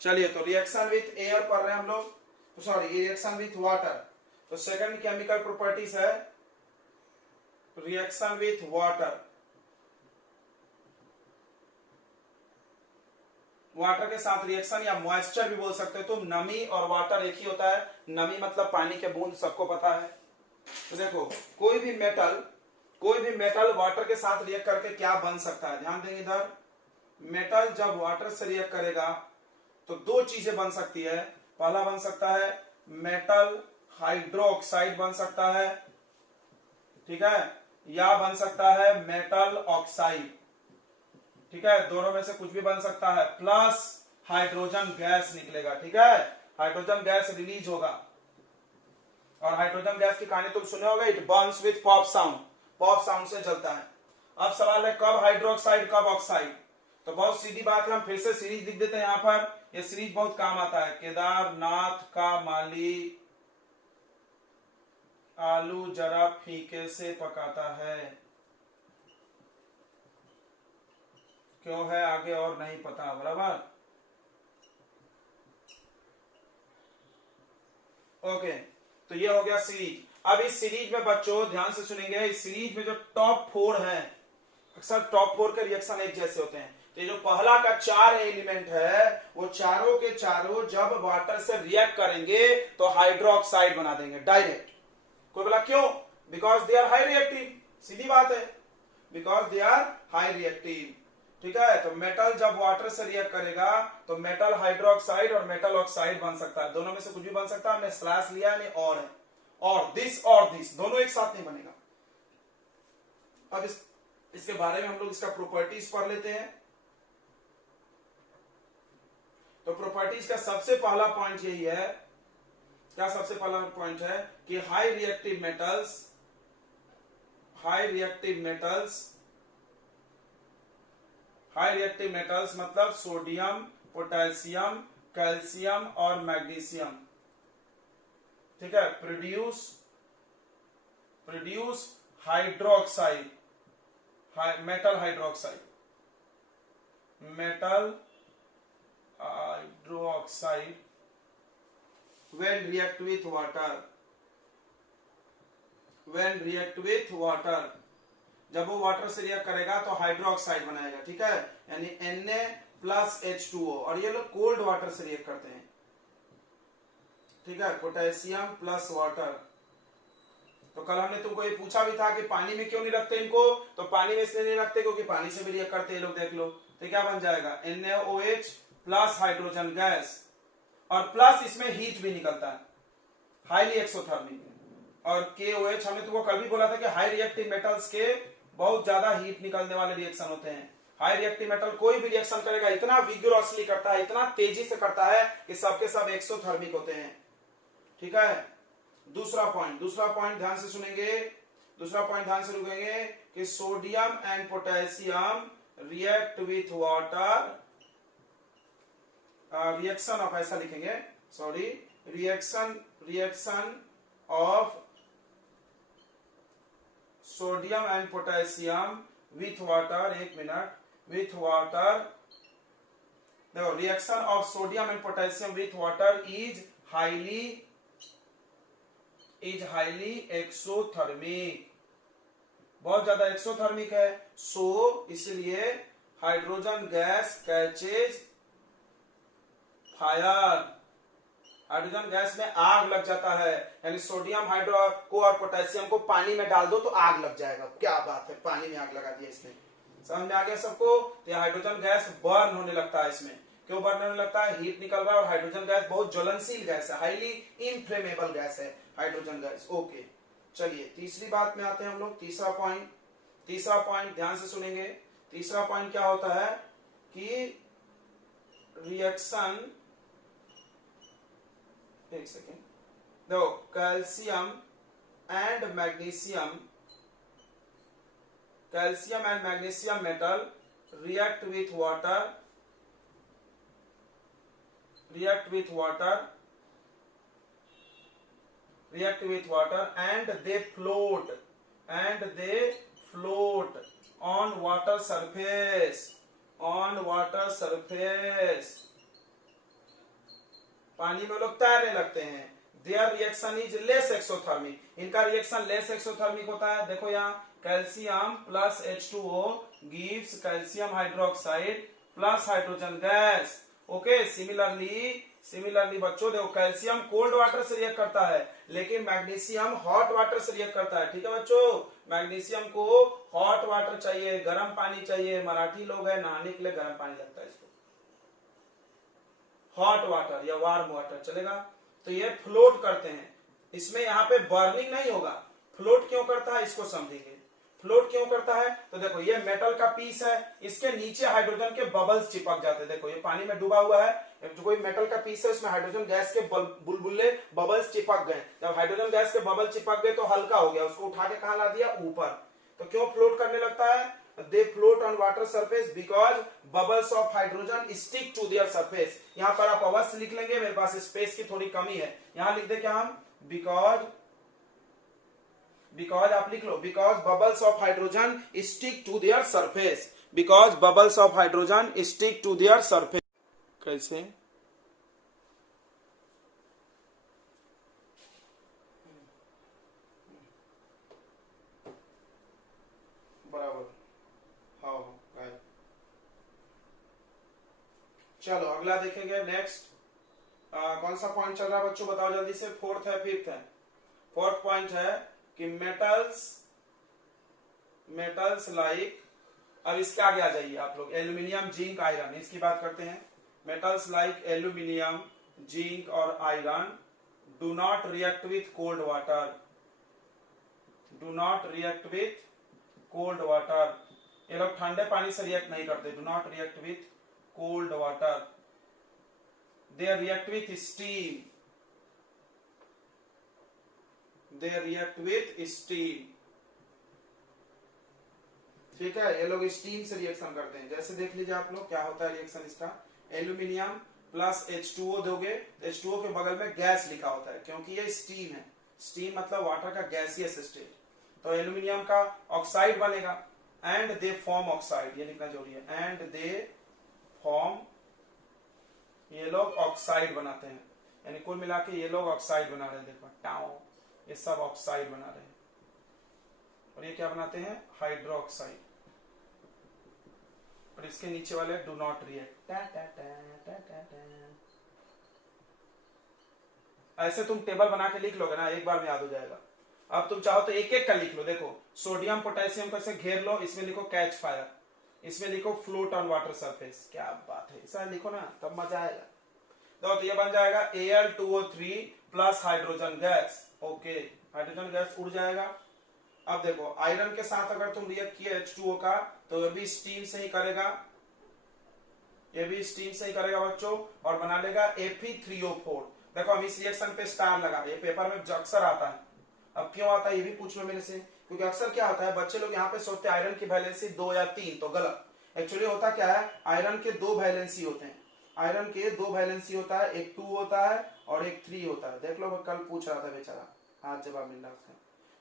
चलिए, तो reaction with air पढ़ रहे हैं हम लोग, सॉरी रिएक्शन विथ वाटर। तो सेकंड केमिकल प्रॉपर्टीज है रिएक्शन विथ वाटर। वाटर के साथ रिएक्शन या मॉइस्चर भी बोल सकते हो तुम। नमी और वाटर एक ही होता है। नमी मतलब पानी के बूंद, सबको पता है। तो देखो, कोई भी मेटल वाटर के साथ रिएक्ट करके क्या बन सकता है, ध्यान देंगे इधर। मेटल जब वाटर से रिएक्ट करेगा तो दो चीजें बन सकती है। पहला बन सकता है मेटल हाइड्रोक्साइड बन सकता है, ठीक है, या बन सकता है मेटल ऑक्साइड, ठीक है, दोनों में से कुछ भी बन सकता है। प्लस हाइड्रोजन गैस निकलेगा, ठीक है, हाइड्रोजन गैस रिलीज होगा। और हाइड्रोजन गैस की कहानी तुम सुने होगा, it Burns with pop sound, pop sound से जलता है। अब सवाल है कब हाइड्रोक्साइड कब ऑक्साइड। तो बहुत सीधी बात है, हम फिर से सीरीज लिख देते हैं यहां पर। यह सीरीज बहुत काम आता है। केदारनाथ का माली आलू जरा फीके से पकाता है, क्यों है आगे और नहीं पता, बराबर। ओके, तो ये हो गया सीरीज। अब इस सीरीज में बच्चों ध्यान से सुनेंगे, इस सीरीज में जो टॉप 4 है, अक्सर टॉप 4 के रिएक्शन एक जैसे होते हैं। तो ये जो पहला का 4 एलिमेंट है, वो चारों के चारों जब वाटर से रिएक्ट करेंगे तो हाइड्रोक्साइड बना देंगे डायरेक्ट। कोई बोला क्यों? Because they are high reactive, सीधी बात है, because they are high reactive, ठीक है। तो मेटल जब वाटर से रिएक्ट करेगा तो मेटल हाइड्रोक्साइड और मेटल ऑक्साइड बन सकता है, दोनों में से कुछ भी बन सकता है। हमने स्लैश लिया है, और है, और दिस दोनों एक साथ नहीं बनेगा। अब इसके बारे में हम लोग इसका प्रॉपर्टीज पढ़ लेते हैं। तो प्रॉपर्टीज का सबसे पहला पॉइंट यही है, क्या सबसे पहला पॉइंट है कि हाई रिएक्टिव मेटल्स मतलब सोडियम, पोटेशियम, कैल्शियम और मैग्नीशियम, ठीक है, produce hydroxide, metal hydroxide when react with water, जब वो वाटर से रिएक्ट करेगा तो हाइड्रोक्साइड बनाएगा, ठीक है, यानी Na+H2O। और ये लोग कोल्ड वाटर से रिएक्ट करते हैं, ठीक है, पोटेशियम प्लस वाटर। तो कल हमने तुमको ये पूछा भी था कि पानी में क्यों नहीं रखते इनको। तो पानी में इसलिए नहीं रखते क्योंकि पानी से भी रिएक्ट करते हैं, लोग देख लो। तो क्या बन जाएगा, NaOH प्लस हाइड्रोजन गैस, और प्लस इसमें हीट भी निकलता है, हाईली एक्सोथर्मिक। और KOH, हमने तुमको कल भी बोला था कि हाई रिएक्टिव मेटल्स के बहुत ज्यादा हीट निकलने वाले रिएक्शन होते हैं। हाई रिएक्टिव मेटल कोई भी रिएक्शन करेगा इतना विगोरसली करता है, इतना तेजी से करता है कि सबके सब एक्सोथर्मिक होते हैं, ठीक है। दूसरा पॉइंट ध्यान से सुनेंगे, दूसरा पॉइंट ध्यान से रुकेंगे कि sodium and potassium react with water, reaction of, ऐसा लिखेंगे, sorry, reaction of sodium and potassium with water, एक मिनट, विथ वाटर, देखो, reaction of sodium and potassium with water is highly exothermic, बहुत ज्यादा एक्सोथर्मिक है। सो इसलिए hydrogen gas catches fire, hydrogen gas में आग लग जाता है, यानी सोडियम हाइड्रो को और पोटेशियम को पानी में डाल दो तो आग लग जाएगा। क्या बात है, पानी में आग लगा दिया इसने, समझ में आ गया सबको। तो हाइड्रोजन गैस बर्न होने लगता है इसमें, क्यों बर्न होने लगता है, हीट निकल रहा है, और हाइड्रोजन गैस बहुत ज्वलनशील गैस है, हाईली इनफ्लेमेबल गैस है हाइड्रोजन गैस। ओके, चलिए तीसरी बात में आते हैं हम लोग। तीसरा पॉइंट ध्यान से सुनेंगे। तीसरा पॉइंट क्या होता है कि रिएक्शन, एक सेकेंड, देखो, calcium and magnesium metal react with water and they float on water surface, पानी में लोग तैरने लगते हैं। Their reaction is less exothermic, इनका रिएक्शन लेस एक्सोथर्मिक होता है। देखो यहाँ calcium plus H2O gives calcium hydroxide plus hydrogen gas. Okay, similarly बच्चों देखो कैल्शियम कोल्ड वाटर से रिएक्ट करता है, लेकिन मैग्नीशियम हॉट वाटर से रिएक्ट करता है। ठीक है बच्चों, मैग्नीशियम को हॉट वाटर चाहिए, गर्म पानी चाहिए। मराठी लोग है, नहाने के लिए गर्म पानी लगता है इसको, हॉट वाटर या वार्म वाटर चलेगा। तो ये फ्लोट करते हैं, इसमें यहाँ पे बर्निंग नहीं होगा। फ्लोट क्यों करता है इसको समझेंगे। फ्लोट क्यों करता है तो देखो ये मेटल का पीस है, इसके नीचे हाइड्रोजन के बबल्स चिपक जाते हैं। देखो ये पानी में डूबा हुआ है, जो कोई मेटल का पीस है उसमें हाइड्रोजन गैस के बुलबुले बबल्स चिपक गए। जब हाइड्रोजन गैस के बबल चिपक गए तो हल्का हो गया, उसको उठा के कहां ला दिया, ऊपर। तो क्यों फ्लोट करने लगता है, they float on water surface because bubbles of hydrogen stick to their surface. यहां पर आप अवश्य लिख लेंगे, मेरे पास स्पेस की थोड़ी कमी है, यहां लिख दे क्या हम, बिकॉज आप लिख लो, because bubbles of hydrogen stick to their surface, because bubbles of hydrogen stick to their surface. कैसे, बराबर, हाँ राइट। चलो अगला देखेंगे, नेक्स्ट कौन सा पॉइंट चल रहा है बच्चों, बताओ जल्दी से। फोर्थ है, फिफ्थ है। फोर्थ पॉइंट है कि मेटल्स लाइक, अब इसके आगे आ जाइए आप लोग, एल्यूमिनियम जिंक आयरन, इसकी बात करते हैं। मेटल्स लाइक एल्यूमिनियम जिंक और iron do not react with cold water, do not react with cold water. ये लोग ठंडे पानी से रिएक्ट नहीं करते, do not react with cold water, they react with steam, they react with steam. ठीक है, ये लोग स्टीम से रिएक्शन करते हैं। जैसे देख लीजिए आप लोग क्या होता है रिएक्शन इसका, एल्यूमिनियम प्लस H2O दोगे, H2O के बगल में गैस लिखा होता है, क्योंकि ये स्टीम है। स्टीम मतलब वाटर का गैसियस स्टेट। तो एल्यूमिनियम का ऑक्साइड बनेगा, एंड दे फॉर्म ऑक्साइड, ये लिखना जरूरी है, एंड दे फॉर्म, ये लोग ऑक्साइड बनाते हैं, यानी कुल मिला के ये लोग ऑक्साइड बना रहे हैं। देखो टाओ, ये सब ऑक्साइड बना रहे हैं, और ये क्या बनाते हैं, हाइड्रोक्साइड। और इसके नीचे वाले डू नॉट रिएक्ट। ऐसे तुम टेबल बना के लिख लोगे ना, एक बार में याद हो जाएगा। अब तुम चाहो तो एक एक का लिख लो। देखो सोडियम पोटेशियम को ऐसे घेर लो, इसमें लिखो कैच फायर, इसमें लिखो फ्लोट ऑन वाटर सरफेस। क्या बात है, ऐसा लिखो ना तब मजा आएगा। तो ये बन जाएगा Al2O3 plus hydrogen gas. Okay, hydrogen gas उड़ जाएगा। अब देखो आयरन के साथ अगर तुम रिएक्ट किए H2O का, तो ये भी स्टीम से ही करेगा, ये भी स्टीम से ही करेगा बच्चों, और बना लेगा Fe3O4। देखो हम इस रिएक्शन पे स्टार लगा, ये पेपर में अक्सर आता है। अब क्यों आता है ये भी पूछ लो मेरे से, क्योंकि अक्सर क्या होता है, बच्चे लोग यहाँ पे सोचते हैं आयरन की वैलेंसी 2 या 3, तो गलत। एक्चुअली होता क्या है, आयरन के 2 वैलेंसी होते हैं, आयरन के 2 वैलेंसी होता है, एक 2 होता है और एक 3 होता है। देख लो, कल पूछ रहा था बेचारा, आज जवाब मिल रहा है।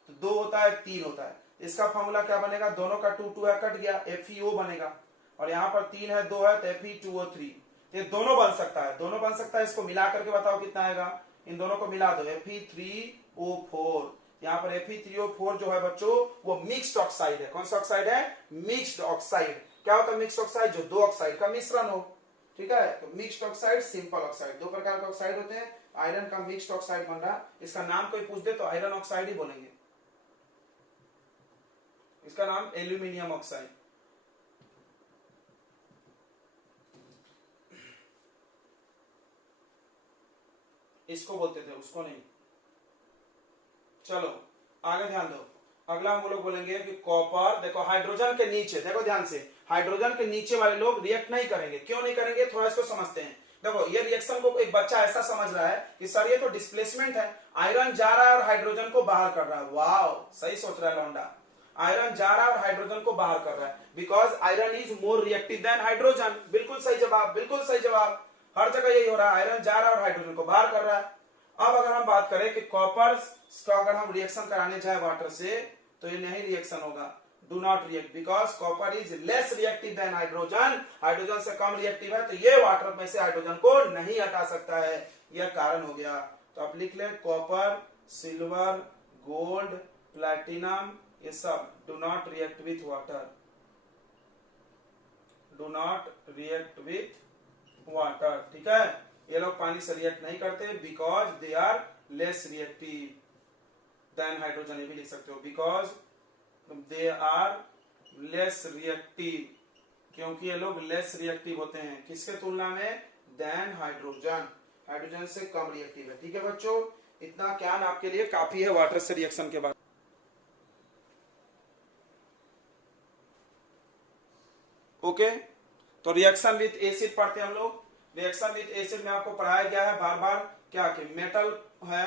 तो 2 होता है, 3 होता है। इसका फॉर्मूला क्या बनेगा, दोनों का 2 है, कट गया, FeO बनेगा, और यहाँ पर 3 है, 2 है, तो Fe2O3। ये दोनों बन सकता है, दोनों बन सकता है। इसको मिला करके बताओ कितना आएगा, इन दोनों को मिला दो, Fe3O4। यहाँ पर Fe3O4 जो है बच्चों वो मिक्स्ड ऑक्साइड है। कौन सा ऑक्साइड है, मिक्स्ड ऑक्साइड। क्या होता है मिक्स्ड ऑक्साइड, जो 2 ऑक्साइड का मिश्रण हो। ठीक है, तो मिक्स्ड ऑक्साइड, सिंपल ऑक्साइड, 2 प्रकार के ऑक्साइड होते हैं। आयरन का मिक्स्ड ऑक्साइड बन रहा, इसका नाम कोई पूछ दे तो आयरन ऑक्साइड ही बोलेंगे, इसका नाम एल्यूमिनियम ऑक्साइड। इसको बोलते थे, उसको नहीं। चलो आगे ध्यान दो, अगला हम लोग बोलेंगे कि कॉपर। देखो हाइड्रोजन के नीचे, देखो ध्यान से, हाइड्रोजन के नीचे वाले लोग रिएक्ट नहीं करेंगे। क्यों नहीं करेंगे, थोड़ा इसको समझते हैं। देखो ये रिएक्शन को एक बच्चा ऐसा समझ रहा है कि सर ये तो डिस्प्लेसमेंट है, आयरन जा रहा है और हाइड्रोजन को बाहर कर रहा है। वाह, सही सोच रहा है लौंडा, आयरन जा रहा है और हाइड्रोजन को बाहर कर रहा है, because iron is more reactive than hydrogen. बिल्कुल सही जवाब, बिल्कुल सही जवाब, हर जगह यही हो रहा है, आयरन जा रहा है और हाइड्रोजन को बाहर कर रहा है। अब अगर हम बात करें कि कॉपर का अगर हम रिएक्शन कराने जाए वाटर से, तो ये नहीं रिएक्शन होगा। Do not react because copper is less reactive than hydrogen, hydrogen से कम रिएक्टिव है, तो ये वाटर में से हाइड्रोजन को नहीं हटा सकता है, यह कारण हो गया। तो आप लिख ले कॉपर, सिल्वर, गोल्ड, प्लैटिनम, ये सब do not react with water, do not react with water, ठीक है। ये लोग पानी से रिएक्ट नहीं करते because they are less reactive than hydrogen, ये भी लिख सकते हो, because they are less reactive, क्योंकि ये लोग लेस रिएक्टिव होते हैं किसके तुलना में, देन हाइड्रोजन, हाइड्रोजन से कम रिएक्टिव है। ठीक है बच्चों, इतना ज्ञान आपके लिए काफी है वाटर से रिएक्शन के बाद। ओके, तो रिएक्शन विथ एसिड पढ़ते हैं हम लोग। रिएक्शन विथ एसिड में आपको पढ़ाया गया है बार बार क्या कि मेटल है,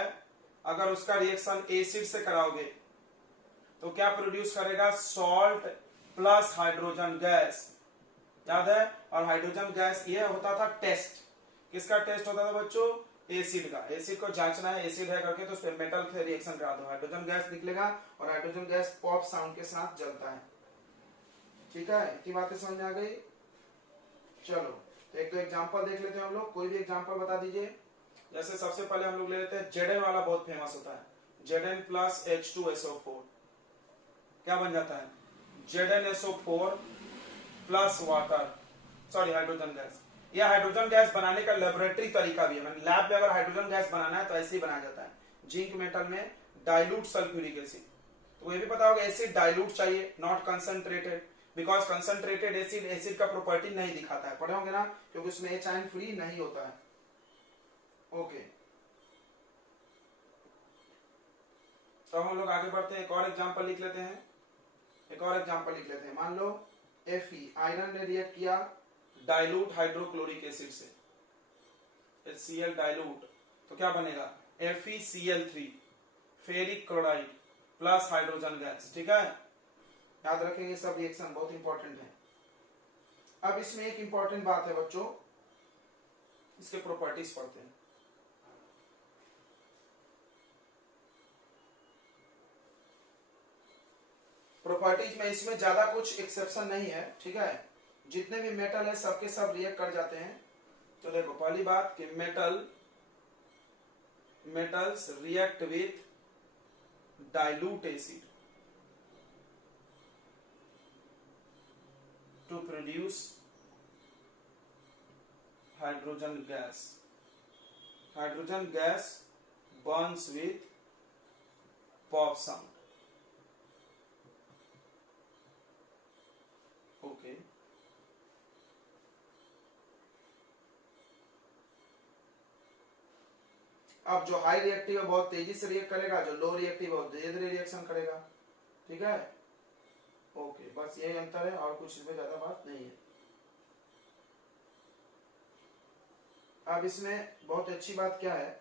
अगर उसका रिएक्शन एसिड से कराओगे तो क्या प्रोड्यूस करेगा, सॉल्ट प्लस हाइड्रोजन गैस, याद है। और हाइड्रोजन गैस ये होता था टेस्ट, किसका टेस्ट होता था बच्चों, एसिड का। एसिड को जांचना है एसिड है करके, तो उस पर मेटल से रिएक्शन करा दो, हाइड्रोजन गैस निकलेगा और हाइड्रोजन गैस पॉप साउंड के साथ जलता है। ठीक है, इतनी बातें समझ में आ गई। चलो तो एक दो एग्जांपल देख लेते हैं हम लोग, कोई भी एग्जांपल बता दीजिए। जैसे सबसे पहले हम लोग ले लेते हैं Zn वाला, बहुत फेमस होता है, Zn प्लस H2SO4 क्या बन जाता है, ZnSO4 plus water, sorry hydrogen gas. यह हाइड्रोजन गैस बनाने का लेबोरेटरी तरीका भी है, मतलब लैब में अगर हाइड्रोजन गैस बनाना है तो ऐसे ही बनाया जाता है, जिंक मेटल में डाइल्यूट सल्फ्यूरिक एसिड। तो ये भी पता होगा एसिड डाइल्यूट चाहिए, not concentrated, because concentrated acid acid का प्रॉपर्टी नहीं दिखाता है, पढ़े होंगे ना, क्योंकि उसमें H आयन फ्री नहीं होता है। ओके, तो हम लोग आगे बढ़ते हैं, एक और एग्जांपल लिख लेते हैं, एक और एग्जांपल लिख लेते हैं। मान लो Fe आयरन ने रिएक्ट किया डाइल्यूट हाइड्रोक्लोरिक एसिड से, HCl डाइल्यूट, तो क्या बनेगा, FeCl3 ferric chloride plus hydrogen gas. ठीक है, याद रखेंगे सब रिएक्शन बहुत इंपॉर्टेंट है। अब इसमें एक इंपॉर्टेंट बात है बच्चों, इसके प्रॉपर्टीज पढ़ते हैं। प्रॉपर्टीज में इसमें ज्यादा कुछ एक्सेप्शन नहीं है, ठीक है, जितने भी मेटल है सबके सब रिएक्ट कर जाते हैं। तो देखो पहली बात कि metals react with dilute acid to produce hydrogen gas. Hydrogen gas burns with pop sound. Okay. अब जो हाई रिएक्टिव है बहुत तेजी से रिएक्ट करेगा, जो लो रिएक्टिव है बहुत धीरे धीरे रिएक्शन करेगा। ठीक है, ओके, बस यही अंतर है और कुछ इसमें ज्यादा बात नहीं है। अब इसमें बहुत अच्छी बात क्या है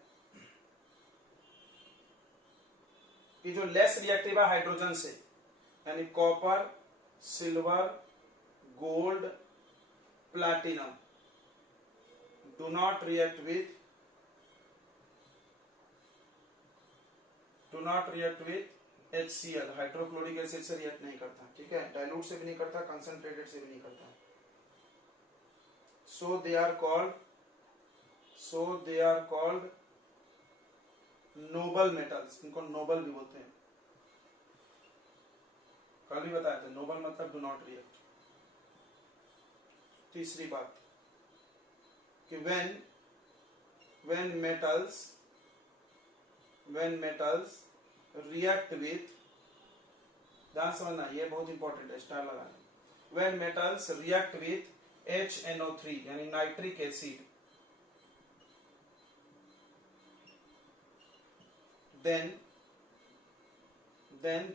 कि जो लेस रिएक्टिव है हाइड्रोजन से, यानी copper, silver, gold, platinum do not react with HCl hydrochloric acid से रिएक्ट नहीं करता। ठीक है, डाइल्यूट से भी नहीं करता, कंसंट्रेटेड से भी नहीं करता। So they are called noble metals, इनको नोबल भी बोलते हैं, कल भी बताया था, नोबल मतलब डू नॉट रिएक्ट। तीसरी बात कि when metals react with, ध्यान समझना ये बहुत इंपॉर्टेंट है, स्टार लगाना। when metals react with HNO3 यानी nitric acid, then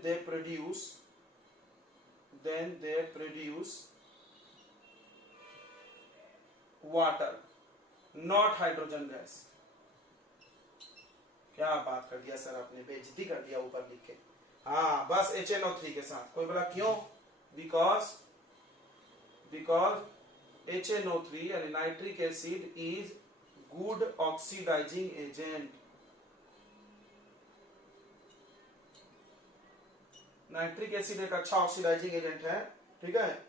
they produce water, not hydrogen gas। क्या बात कर दिया सर आपने, बेइज्जती कर दिया ऊपर लिख के। हाँ, बस HNO3 के साथ। कोई बोला क्यों, बिकॉज HNO3 यानी nitric acid is good oxidizing agent. Nitric acid एक अच्छा ऑक्सीडाइजिंग एजेंट है, ठीक है।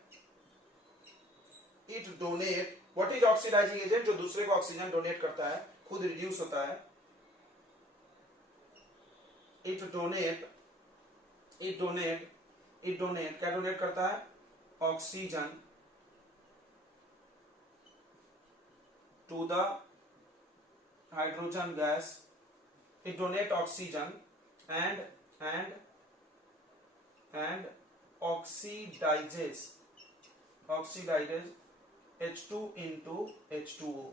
It donate, what is oxidizing agent? जो दूसरे को ऑक्सीजन डोनेट करता है, खुद रिड्यूस होता है। इट डोनेट क्या डोनेट करता है? Oxygen to the hydrogen gas. It donate oxygen and oxidizes H2 into H2O।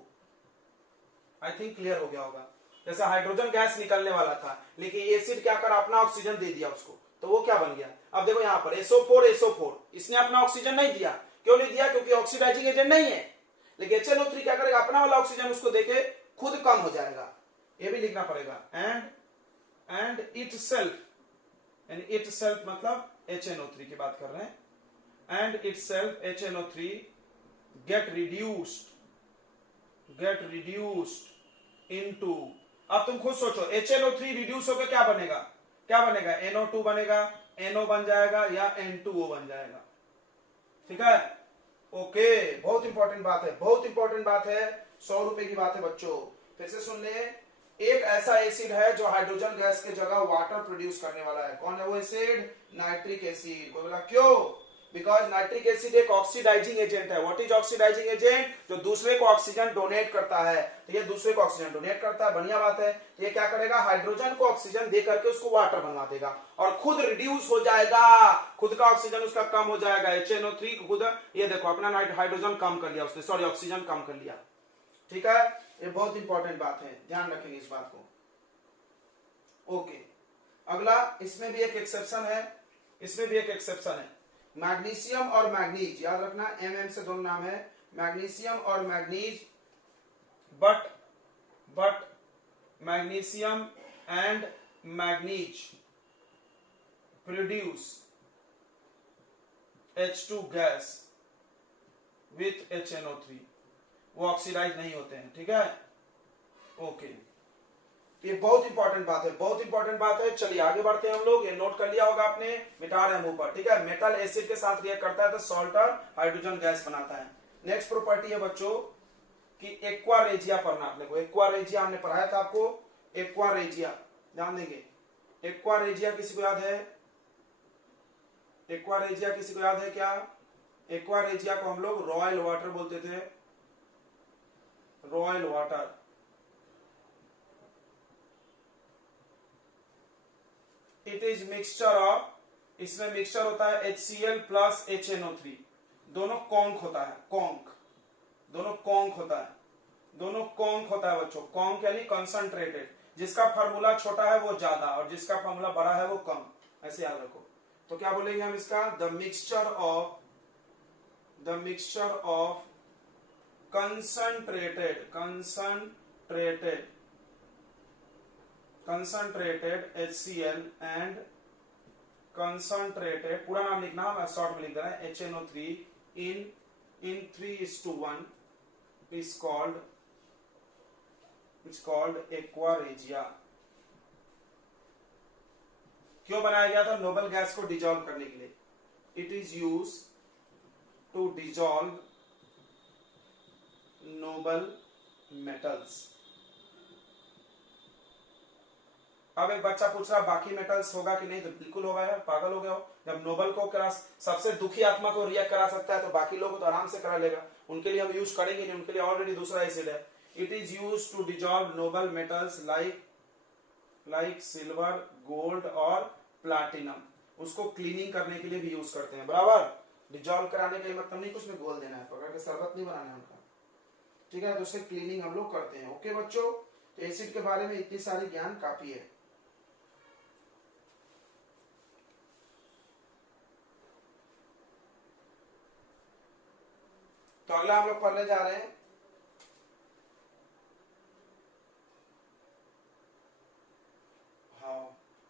I think clear हो गया होगा। जैसे हाइड्रोजन गैस निकलने वाला था, लेकिन एसिड क्या करा, अपना ऑक्सीजन दे दिया उसको, तो वो क्या बन गया? अब देखो यहाँ पर SO4 इसने अपना ऑक्सीजन नहीं दिया। क्यों नहीं दिया? क्योंकि ऑक्सीडाइजिंग एजेंट नहीं है। लेकिन HNO3 क्या करेगा? अपना वाला ऑक्सीजन उसको देके खुद कम हो जाएगा। ये भी लिखना पड़ेगा। एंड itself, यानी itself मतलब HNO3 की बात कर रहे हैं। And itself HNO3 get reduced into, अब तुम खुद सोचो, HNO3 रिड्यूस होकर क्या बनेगा? NO2 बनेगा, NO बन जाएगा या N2O बन जाएगा। ठीक है, ओके। बहुत इंपॉर्टेंट बात है, बहुत इंपॉर्टेंट बात है। 100 रुपए की बात है बच्चों, फिर से सुन ले। एक ऐसा एसिड है जो हाइड्रोजन गैस के जगह वाटर प्रोड्यूस करने वाला है। कौन है वो एसिड? Nitric acid. कोई बोला क्यों? बिकॉज नाइट्रिक एसिड एक ऑक्सीडाइजिंग एजेंट है। What is oxidizing agent? जो दूसरे को ऑक्सीजन डोनेट करता है। तो ये दूसरे को ऑक्सीजन डोनेट करता है, बढ़िया बात है। ये क्या करेगा? हाइड्रोजन को ऑक्सीजन दे करके उसको वाटर बनवा देगा और खुद रिड्यूस हो जाएगा, खुद का ऑक्सीजन उसका कम हो जाएगा। HNO3 खुद, ये देखो अपना हाइड्रोजन कम कर लिया उसने, सॉरी ऑक्सीजन कम कर लिया। ठीक है, ये बहुत इंपॉर्टेंट बात है, ध्यान रखेंगे इस बात को। ओके, अगला, इसमें भी एक एक्सेप्शन है, मैग्नीशियम और मैग्नीज। याद रखना, MM से दोनों नाम है, मैग्नीशियम और manganese. But magnesium and manganese produce H2 gas with HNO3, वो ऑक्सीडाइज नहीं होते हैं। ठीक है, ओके। ये बहुत इंपॉर्टेंट बात है, चलिए आगे बढ़ते हैं हम लोग। ये नोट कर लिया होगा आपने, मिटा रहे हैं मुंह पर। ठीक है, मेटल एसिड के साथ रिएक्ट करता है तो सॉल्ट और हाइड्रोजन गैस बनाता है। नेक्स्ट प्रॉपर्टी है बच्चों कि एक्वारेजिया पढ़ना आपने को। एक्वारेजिया हमने पढ़ाया था आपको, एक्वारेजिया ध्यान देंगे। एक्वारेजिया किसी को याद है? क्या? एक्वारेजिया को हम लोग रॉयल वाटर बोलते थे, royal water. It is mixture of, इसमें मिक्सचर होता है HCl प्लस HNO3, दोनों कॉन्क होता है, दोनों कॉन्क होता है बच्चों। कॉन्क यानी कंसंट्रेटेड, जिसका फार्मूला छोटा है वो ज्यादा और जिसका फार्मूला बड़ा है वो कम, ऐसे याद रखो। तो क्या बोलेंगे हम इसका? The mixture of concentrated HCl and concentrated, पूरा नाम लिखना, मैं शॉर्ट में लिख दे रहा है, HNO3 in 3:1 is called aqua regia. क्यों बनाया गया था? नोबल गैस को डिजॉल्व करने के लिए। It is use to dissolve noble metals. अब एक बच्चा पूछ रहा बाकी मेटल्स होगा कि नहीं, तो बिल्कुल होगा यार, पागल हो गया हो। जब नोबल को करा, सबसे दुखी आत्मा को रिएक्ट करा सकता है, तो बाकी लोग तो आराम से करा लेगा। उनके लिए हम यूज करेंगे नहीं, उनके लिए ऑलरेडी दूसरा एसिड है। It is use to dissolve noble metals like silver, gold और प्लैटिनम। उसको क्लीनिंग करने के लिए भी यूज करते हैं, बराबर। डिजॉल्व कराने का मतलब नहीं कुछ में घोल देना है, पकड़ के शरबत नहीं बनाना है उनका। ठीक है, तो उससे क्लीनिंग हम लोग करते हैं। ओके बच्चों, तो एसिड के बारे में इतनी सारी ज्ञान काफी है। तो अगला हम लोग पढ़ने जा रहे हैं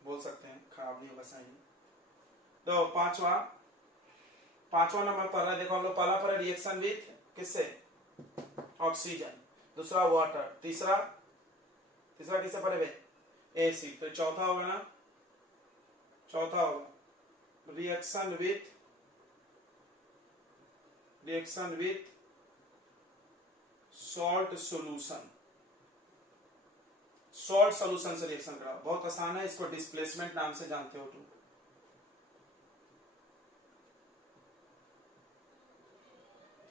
बोल सकते हैं, खराब नहीं होगा, सही। तो पांचवा नंबर पर है, देखो हम लोग पहला पर रिएक्शन विथ किससे? ऑक्सीजन, दूसरा वाटर, तीसरा किससे पढ़े भाई? एसिड। तो चौथा होगा ना, चौथा होगा रिएक्शन विथ सॉल्ट सॉल्यूशन से रिएक्शन करा, बहुत आसान है, इसको डिस्प्लेसमेंट नाम से जानते हो तुम।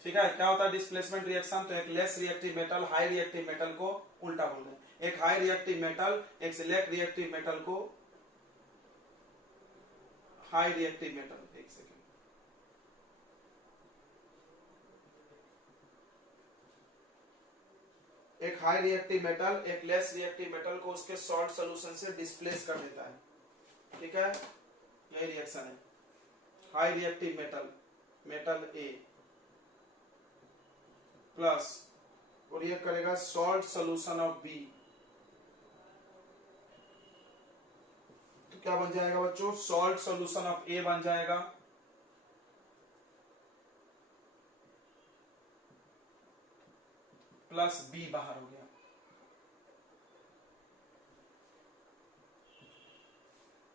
ठीक है, क्या होता है डिस्प्लेसमेंट रिएक्शन? तो एक less reactive metal high reactive metal को उल्टा बोल रहे हैं, एक हाई रिएक्टिव मेटल एक लेस रिएक्टिव मेटल को हाई रिएक्टिव मेटल, एक सेकेंड, एक हाई रिएक्टिव मेटल एक लेस रिएक्टिव मेटल को उसके सॉल्ट सॉल्यूशन से डिस्प्लेस कर देता है। ठीक है, यही रिएक्शन है। हाई रिएक्टिव मेटल ए प्लस और ये करेगा सॉल्ट सॉल्यूशन ऑफ बी, तो क्या बन जाएगा बच्चों? सॉल्ट सॉल्यूशन ऑफ ए बन जाएगा प्लस बी बाहर हो गया।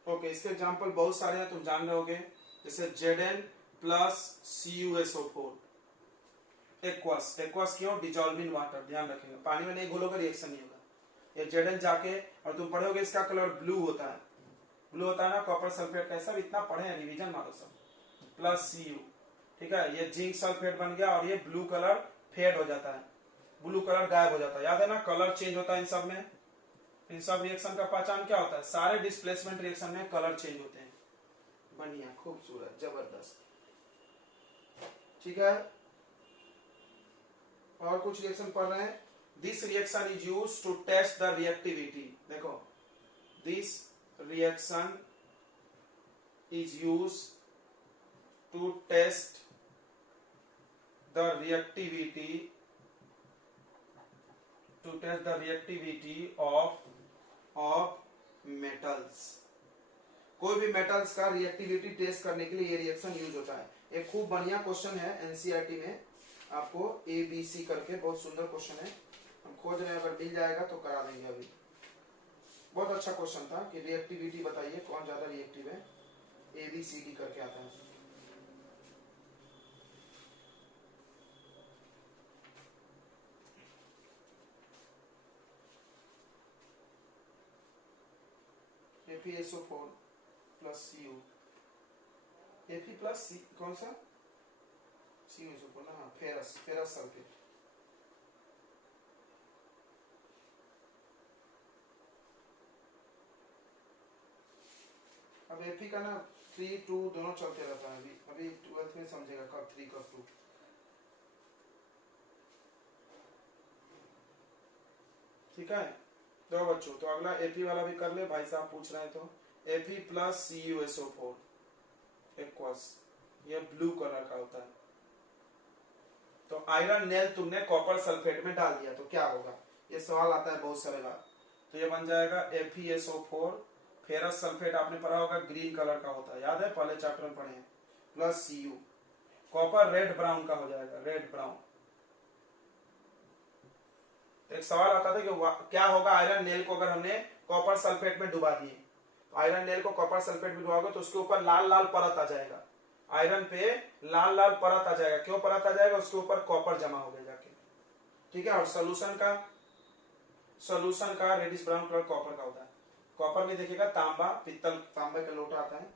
ओके, इसके एग्जांपल बहुत सारे हैं, तुम जान रहे होगे, जैसे Zn प्लस CuSO4 एक्वस क्यों? डिजॉल्व इन वाटर, ध्यान रखेंगे, पानी में नहीं घोलोगे रिएक्शन नहीं होगा। ये Zn जाके और तुम पढ़ोगे इसका कलर ब्लू होता है ना, कॉपर सल्फेट का, सब इतना पढ़े हैं, रिवीजन मारो सब, प्लस Cu। ठीक है, ये जिंक सल्फेट बन गया और ये ब्लू कलर फेड हो जाता है, ब्लू कलर गायब हो जाता है, याद है ना, कलर चेंज होता है इन सब में। इन सब रिएक्शन का पहचान क्या होता है? सारे डिस्प्लेसमेंट रिएक्शन में कलर चेंज होते हैं। बढ़िया, खूबसूरत, जबरदस्त। ठीक है, और कुछ रिएक्शन पढ़ रहे हैं। This reaction is used to test the reactivity, देखो, this reaction is used to test the reactivity of metals. कोई भी मेटल्स का रिएक्टिविटी टेस्ट करने के लिए ये रिएक्शन यूज होता है। एक खूब बढ़िया क्वेश्चन है एनसीईआरटी में, आपको ABC करके, बहुत सुंदर क्वेश्चन है, हम खोज रहे हैं, अगर मिल जाएगा तो करा देंगे। अभी बहुत अच्छा क्वेश्चन था कि रिएक्टिविटी बताइए कौन ज्यादा रिएक्टिव है, ABCD करके आता है। FeSO4 plus Cu, Fe plus C, कौन सा? CuSO4 ना, हाँ, फेरस सल्फेट। अब Fe का ना 3, 2 दोनों चलते रहता है, अभी 12th में समझेगा कब 3 कब 2। ठीक है, दो बच्चों, तो अगला Fe वाला भी कर ले, भाई साहब पूछ रहे हैं तो। Fe प्लस CuSO4 एक्वस, ये ब्लू कलर का होता है। तो आयरन नेल तुमने कॉपर सल्फेट में डाल दिया तो क्या होगा? ये सवाल आता है बहुत सारे बार। तो ये बन जाएगा FeSO4, फेरस सल्फेट आपने पढ़ा होगा, ग्रीन कलर का होता है, याद है, पहले चैप्टर में पढ़े हैं, plus Cu, copper red brown का हो जाएगा, रेड ब्राउन। एक सवाल आता था कि क्या होगा आयरन नेल को अगर हमने कॉपर सल्फेट में डुबा दिए, तो आयरन नेल को कॉपर सल्फेट में डुबाओगे तो उसके ऊपर लाल लाल परत आ जाएगा, आयरन पे लाल लाल परत आ जाएगा। क्यों परत आ जाएगा? उसके ऊपर कॉपर जमा हो गया जाके। ठीक है, और सोल्यूशन का रेडिश ब्राउन कलर कॉपर का होता है। कॉपर में देखिएगा तांबा, पित्तल, तांबे का लोटा आता है,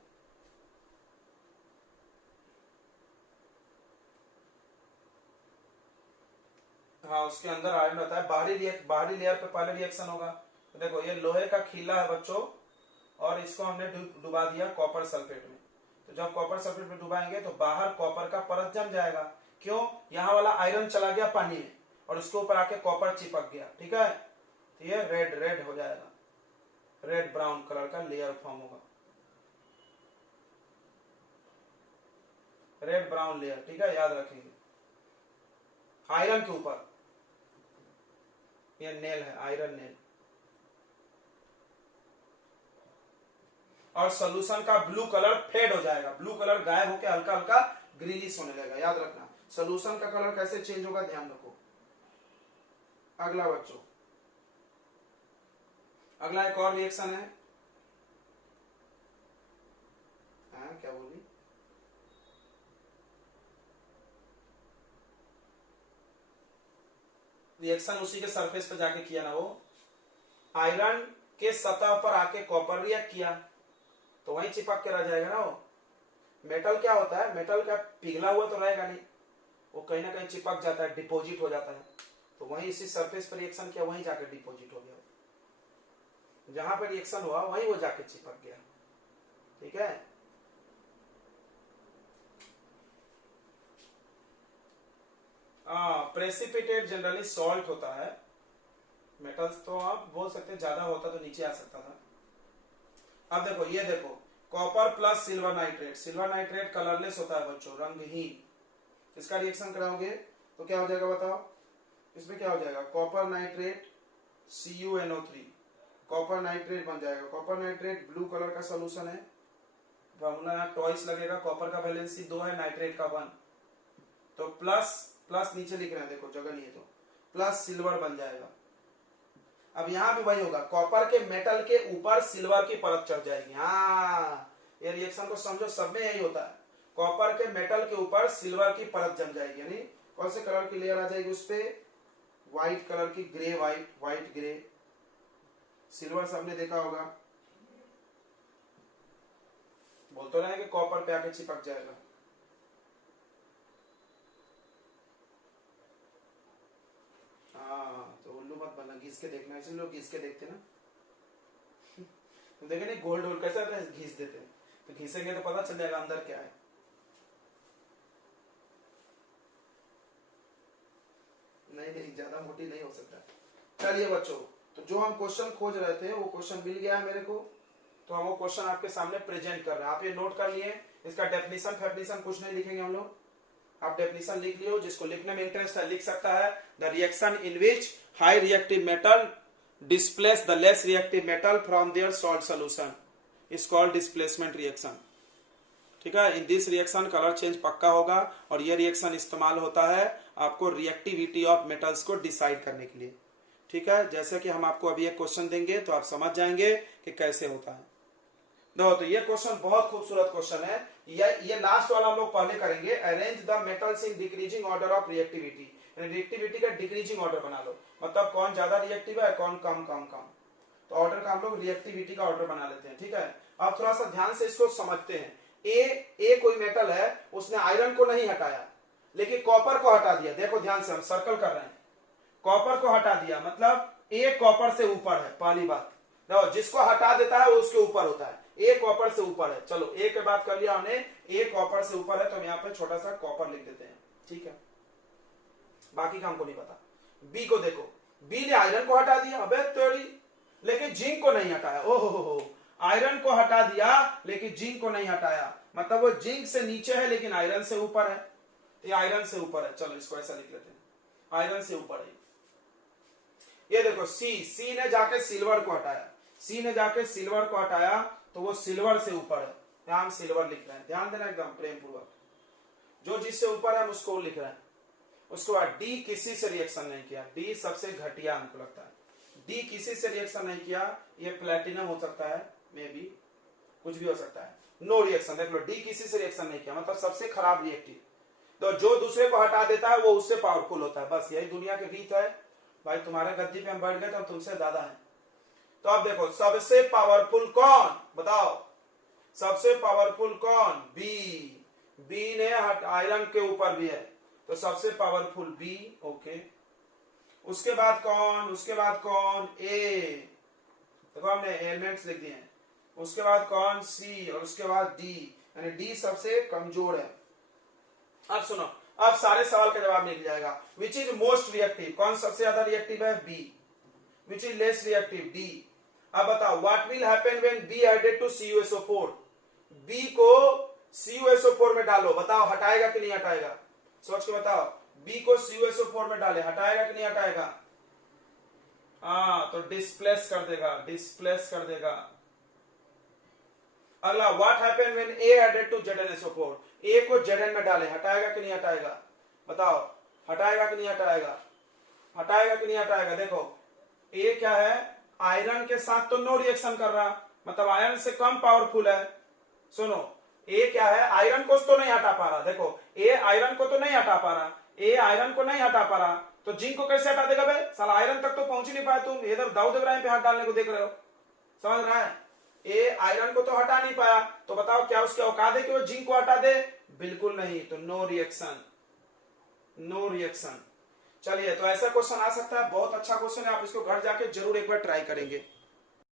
हाँ, उसके अंदर आयरन रहता है। बाहरी लेयर पे पहले रिएक्शन होगा। तो देखो, ये लोहे का खीला है बच्चों, और इसको हमने डुबा दिया कॉपर सल्फेट में। तो जब कॉपर सल्फेट में डुबाएंगे तो बाहर कॉपर का परत जम जाएगा। क्यों? यहाँ वाला आयरन चला गया पानी में और उसके ऊपर आके कॉपर चिपक गया। ठीक है, तो ये रेड हो जाएगा, रेड ब्राउन कलर का लेयर फॉर्म होगा, रेड ब्राउन लेयर। ठीक है, याद रखेंगे, आयरन के ऊपर ये नेल है, आयरन नेल। और सोल्यूशन का ब्लू कलर फेड हो जाएगा, ब्लू कलर गायब होकर हल्का हल्का ग्रीनिश होने लगेगा। याद रखना, सोल्यूशन का कलर कैसे चेंज होगा, ध्यान रखो। अगला बच्चों, अगला एक और रिएक्शन है, क्या बोली, रिएक्शन उसी के सरफेस पे जाके किया ना, वो आयरन के सतह पर आके कॉपर रिएक्ट किया तो वहीं चिपक के रह जाएगा ना। वो मेटल क्या होता है, मेटल का पिघला हुआ तो रहेगा नहीं, वो कहीं ना कहीं चिपक जाता है, डिपोजिट हो जाता है। तो वहीं इसी सरफेस पर रिएक्शन किया, वहीं जाकर डिपोजिट हो गया, जहां पर रिएक्शन हुआ वहीं वो जाके चिपक गया। ठीक है, प्रेसिपिटेट जनरली सॉल्ट होता है। मेटल्स तो आप बोल सकते हैं ज्यादा होता तो नीचे आ सकता था। अब देखो, ये देखो, copper plus silver nitrate. Silver nitrate colourless होता है बच्चों, रंगहीन। इसका रिएक्शन कराओगे तो क्या हो जाएगा बताओ, इसमें क्या हो जाएगा, copper nitrate CuNO3, copper nitrate बन जाएगा। कॉपर नाइट्रेट ब्लू कलर का सोल्यूशन है, फॉर्मूला ट्वाइस लगेगा। कॉपर का वैलेंसी 2 है, नाइट्रेट का 1, तो प्लस प्लस नीचे लिख रहे हैं, देखो जगह नहीं है तो प्लस सिल्वर बन जाएगा। अब यहां भी वही होगा, कॉपर के मेटल के ऊपर सिल्वर की परत चढ़ जाएगी। हाँ, ये रिएक्शन को समझो, सब में यही होता है, कॉपर के मेटल के ऊपर सिल्वर की परत जम जाएगी। यानी कौन से कलर की लेयर आ जाएगी उस पे, व्हाइट कलर की, grey white, white grey. Silver सबने देखा होगा, बोल तो रहे कि कॉपर पे आके चिपक जाएगा। हाँ, तो उल्लू मत बनना, घिस के देखना, इसलिए लोग घिस के देखते ना। तो देखे नहीं गोल्ड वोल्ड कैसा घिस देते हैं, तो घिसेंगे तो पता चल जाएगा अंदर क्या है। नहीं, ज्यादा मोटी नहीं हो सकता। चलिए बच्चों, तो जो हम क्वेश्चन खोज रहे थे वो क्वेश्चन मिल गया है मेरे को, तो हम वो क्वेश्चन आपके सामने प्रेजेंट कर रहे हैं। आप ये नोट कर लिए, इसका डेफिनेशन फैफिनेशन कुछ नहीं लिखेंगे हम लोग, आप डेफिनेशन लिख लियो, जिसको लिखने में इंटरेस्ट है लिख सकता है। The reaction in which high reactive metal displace the less reactive metal from their salt solution is called displacement reaction. ठीक है, in this reaction colour change पक्का होगा, और ये रिएक्शन इस्तेमाल होता है आपको रिएक्टिविटी ऑफ मेटल्स को डिसाइड करने के लिए। ठीक है, जैसे कि हम आपको अभी एक क्वेश्चन देंगे तो आप समझ जाएंगे कि कैसे होता है। देखो, तो ये क्वेश्चन बहुत खूबसूरत क्वेश्चन है। ये लास्ट वाला हम लोग पहले करेंगे, arrange the metals in decreasing order of reactivity. Reactivity का डिक्रीजिंग ऑर्डर बना लो, मतलब कौन ज्यादा रिएक्टिव है, कौन कम कम कम। तो ऑर्डर का हम लोग रिएक्टिविटी का ऑर्डर बना लेते हैं। ठीक है, अब थोड़ा सा ध्यान से इसको समझते हैं। ए कोई मेटल है, उसने आयरन को नहीं हटाया लेकिन कॉपर को हटा दिया। देखो ध्यान से, हम सर्कल कर रहे हैं, कॉपर को हटा दिया, मतलब ए कॉपर से ऊपर है। पहली बात, देखो जिसको हटा देता है वो उसके ऊपर होता है, ए कॉपर से ऊपर है। चलो ए के बात कर लिया हमने, ए कॉपर से ऊपर है, तो हम यहाँ पे छोटा सा कॉपर लिख देते हैं। ठीक है, बाकी का हमको नहीं पता। बी को देखो, बी ने आयरन को हटा दिया, अबे तेरी, लेकिन जिंक को नहीं हटाया। ओहो, आयरन को हटा दिया लेकिन जिंक को नहीं हटाया, मतलब वो जिंक से नीचे है लेकिन आयरन से ऊपर है। ये आयरन से ऊपर है, चलो इसको ऐसा लिख लेते हैं, आयरन से ऊपर है। ये देखो सी ने जाके सिल्वर को हटाया, सी ने जाके सिल्वर को हटाया तो वो सिल्वर से ऊपर है, यहां हम सिल्वर लिख रहे हैं। ध्यान देना एकदम प्रेम पूर्वक, जो जिससे ऊपर है हम उसको लिख रहे हैं। उसके बाद डी किसी से रिएक्शन नहीं किया, डी सबसे घटिया हमको लगता है। डी किसी से रिएक्शन नहीं किया, ये प्लेटिनम हो सकता है, मे बी कुछ भी हो सकता है। नो रिएक्शन, देख लो डी किसी से रिएक्शन नहीं किया, मतलब सबसे खराब रिएक्टिव। तो जो दूसरे को हटा देता है वो उससे पावरफुल होता है, बस यही दुनिया की रीत है। भाई तुम्हारे गद्दी पे हम बैठ गए तो हम तुमसे ज्यादा है। तो अब देखो सबसे पावरफुल कौन, बताओ सबसे पावरफुल कौन, बी ने आयरन के ऊपर भी है, तो सबसे पावरफुल बी। ओके, उसके बाद कौन, उसके बाद कौन, ए, देखो हमने एलिमेंट्स लिख दिए हैं। उसके बाद कौन, सी, और उसके बाद डी, यानी डी सबसे कमजोर है। अब सुनो, अब सारे सवाल का जवाब मिल जाएगा। विच इज मोस्ट रिएक्टिव, कौन सबसे ज्यादा रिएक्टिव है, B. Which is less reactive, D. अब बताओ what will happen when B added to CuSO4, B को CuSO4 में डालो, बताओ हटाएगा कि नहीं हटाएगा, सोच के बताओ। बी को CuSO4 में डाले, हटाएगा कि नहीं हटाएगा, हाँ तो डिस्प्लेस कर देगा, डिस्प्लेस कर देगा। अगला what happen when A added to ZnSO4, A को Zn में डाले, हटाएगा कि नहीं हटाएगा, बताओ हटाएगा कि नहीं हटाएगा, हटाएगा कि नहीं हटाएगा। देखो ए क्या है, आयरन के साथ तो नो रिएक्शन कर रहा, मतलब आयरन से कम पावरफुल है। सुनो ए क्या है, आयरन को तो नहीं हटा पा रहा, देखो ए आयरन को तो नहीं हटा पा रहा, ए आयरन को नहीं हटा पा रहा, तो जिंक को कैसे हटा देगा भाई? साला आयरन तक तो पहुंच ही नहीं पाए तुम, इधर दाऊद इब्राहिम पे हाथ डालने को देख रहे हो। समझ रहा है? ए आयरन को तो हटा नहीं पाया, तो बताओ क्या उसके औकात है कि वो जिंक को हटा दे? बिल्कुल नहीं। तो नो रिएक्शन, नो रिएक्शन। चलिए, तो ऐसा क्वेश्चन आ सकता है, बहुत अच्छा क्वेश्चन है, आप इसको घर जाके जरूर एक बार ट्राई करेंगे।